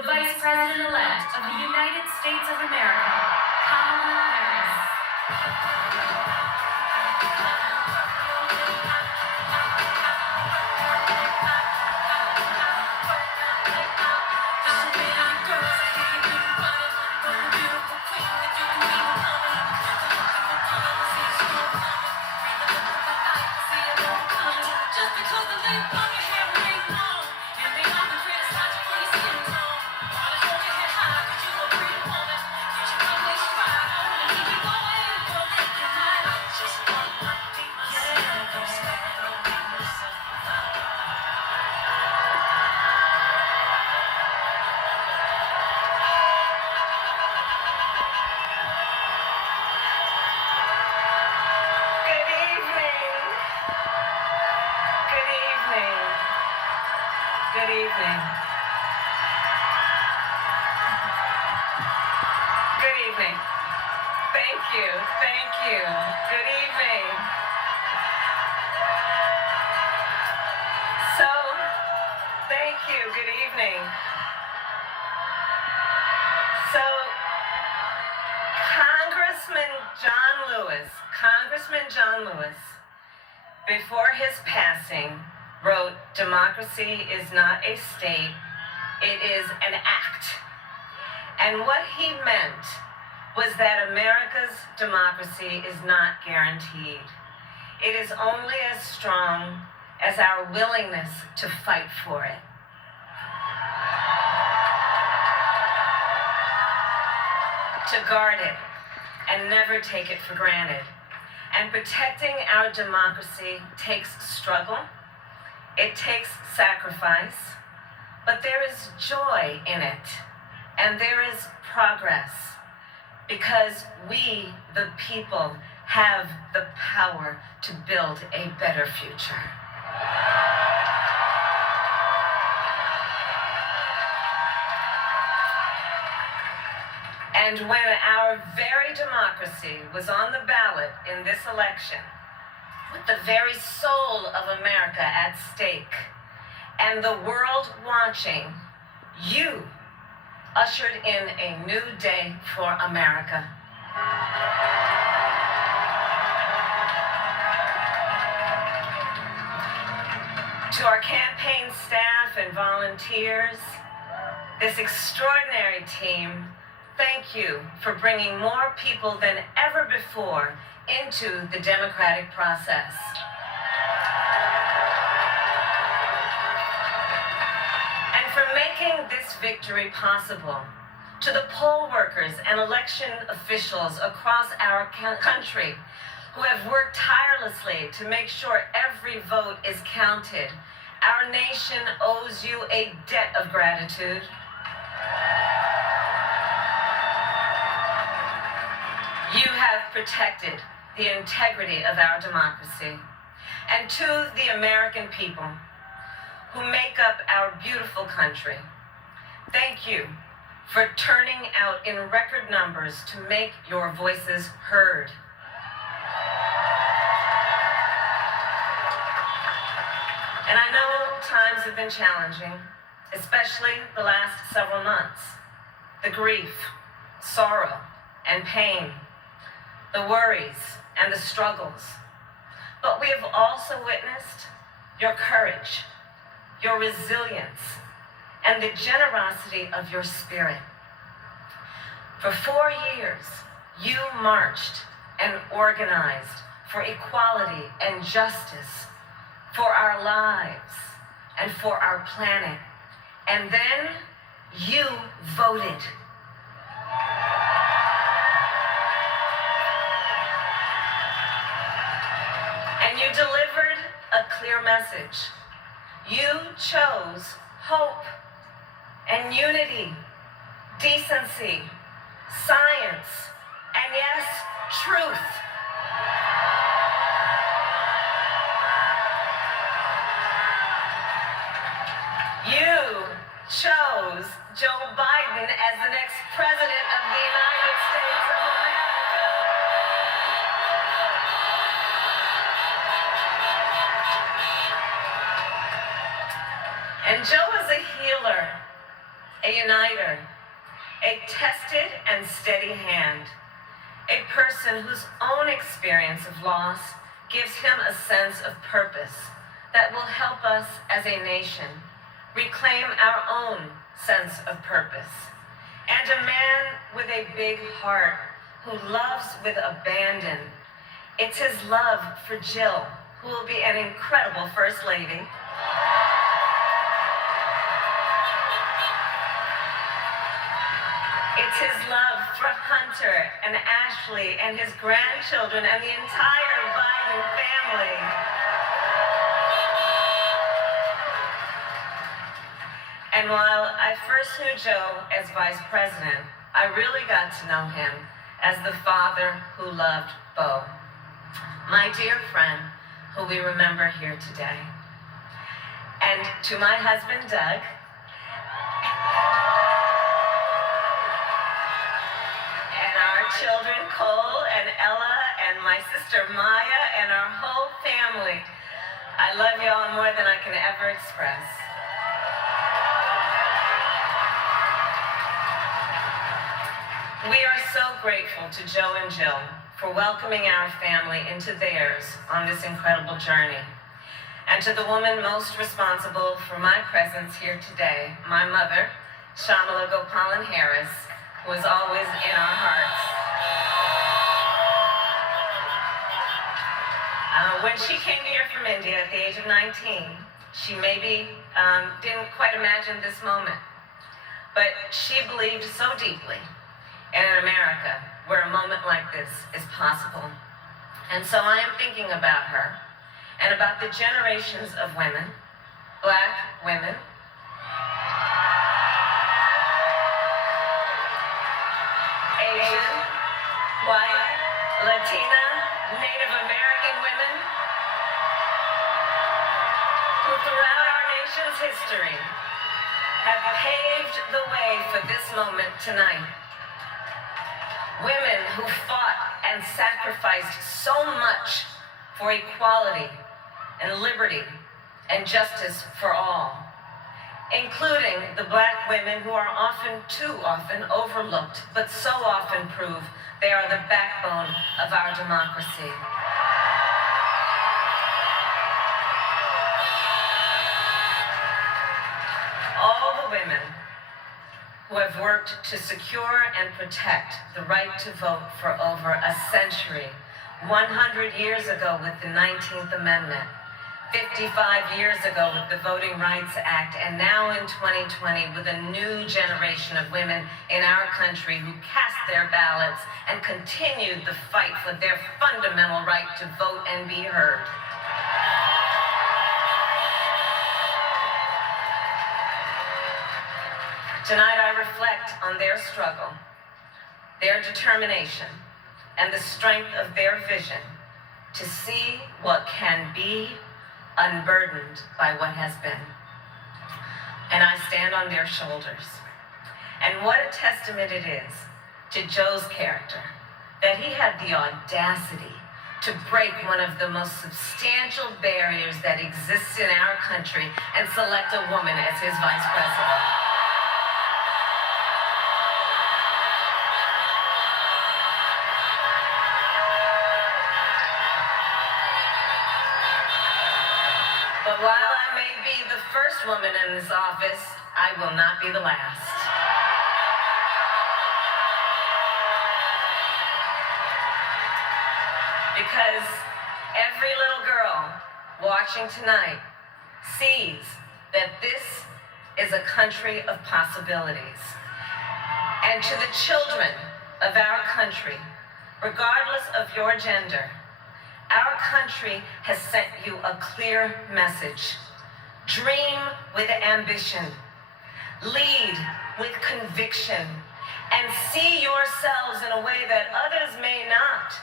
the Vice President-elect of the United States of America, Kamala Harris. Good evening. Good evening. Thank you. Thank you. Good evening. So, thank you. Good evening. So, Congressman John Lewis, before his passing, wrote, "Democracy is not a state, it is an act." And what he meant was that America's democracy is not guaranteed. It is only as strong as our willingness to fight for it. To guard it and never take it for granted. And protecting our democracy takes struggle. It takes sacrifice, but there is joy in it, and there is progress, because we, the people, have the power to build a better future. And when our very democracy was on the ballot in this election, with the very soul of America at stake, and the world watching, you ushered in a new day for America. To our campaign staff and volunteers, this extraordinary team, thank you for bringing more people than ever before into the democratic process. And for making this victory possible. To the poll workers and election officials across our country who have worked tirelessly to make sure every vote is counted, our nation owes you a debt of gratitude. You have protected the integrity of our democracy. And to the American people who make up our beautiful country, thank you for turning out in record numbers to make your voices heard. And I know times have been challenging, especially the last several months. The grief, sorrow, and pain, the worries and the struggles. But we have also witnessed your courage, your resilience, and the generosity of your spirit. For 4 years, you marched and organized for equality and justice, for our lives and for our planet. And then you voted. And you delivered a clear message. You chose hope and unity, decency, science, and yes, truth. You chose Joe Biden as the next president of the United States of America. And Joe is a healer, a uniter, tested and steady hand, a person whose own experience of loss gives him a sense of purpose that will help us as a nation reclaim our own sense of purpose, and a man with a big heart who loves with abandon. It's his love for Jill, who will be an incredible First Lady. It's his love for Hunter and Ashley and his grandchildren and the entire Biden family. And while I first knew Joe as vice president, I really got to know him as the father who loved Bo, my dear friend who we remember here today. And to my husband, Doug, and our children, Cole and Ella, and my sister Maya, and our whole family, I love y'all more than I can ever express. We are so grateful to Joe and Jill for welcoming our family into theirs on this incredible journey. And to the woman most responsible for my presence here today, my mother, Kamala Harris, who is always in our hearts. When she came here from India at the age of 19, she maybe didn't quite imagine this moment, but she believed so deeply in America, where a moment like this is possible. And so I am thinking about her and about the generations of women, Black women, Asian, white, Latina, Native American women, who throughout our nation's history have paved the way for this moment tonight. Women who fought and sacrificed so much for equality and liberty and justice for all, including the Black women who are too often overlooked, but so often prove they are the backbone of our democracy. All the women who have worked to secure and protect the right to vote for over a century, 100 years ago with the 19th Amendment, 55 years ago with the Voting Rights Act, and now in 2020 with a new generation of women in our country who cast their ballots and continued the fight for their fundamental right to vote and be heard. Tonight I reflect on their struggle, their determination, and the strength of their vision to see what can be unburdened by what has been. And I stand on their shoulders. And what a testament it is to Joe's character that he had the audacity to break one of the most substantial barriers that exists in our country and select a woman as his vice president. But while I may be the first woman in this office, I will not be the last. Because every little girl watching tonight sees that this is a country of possibilities. And to the children of our country, regardless of your gender, our country has sent you a clear message. Dream with ambition, lead with conviction, and see yourselves in a way that others may not,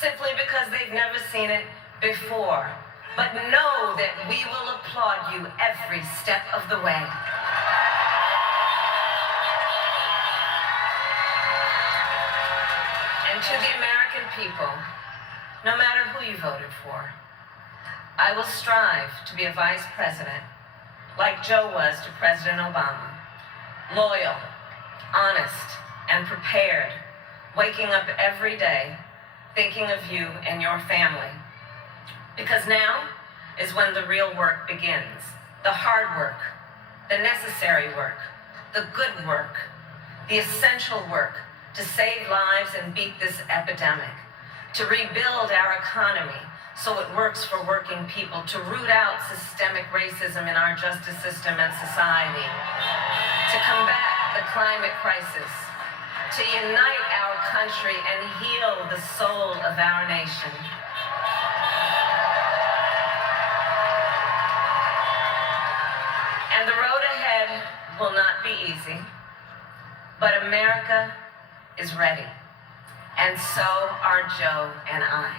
simply because they've never seen it before. But know that we will applaud you every step of the way. And to the American people, no matter who you voted for, I will strive to be a vice president like Joe was to President Obama, loyal, honest, and prepared, waking up every day thinking of you and your family. Because now is when the real work begins. The hard work, the necessary work, the good work, the essential work to save lives and beat this epidemic, to rebuild our economy so it works for working people, to root out systemic racism in our justice system and society, to combat the climate crisis, to unite our country and heal the soul of our nation. And the road ahead will not be easy, but America is ready, and so are Joe and I.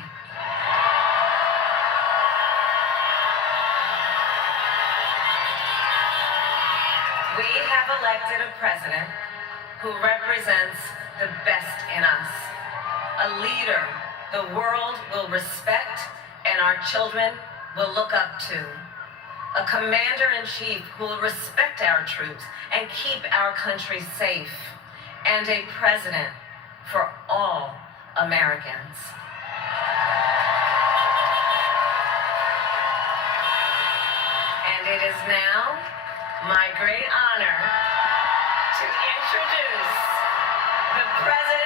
We have elected a president who represents the best in us, a leader the world will respect and our children will look up to, a commander-in-chief who will respect our troops and keep our country safe, and a president for all Americans. And it is now my great honor to introduce the President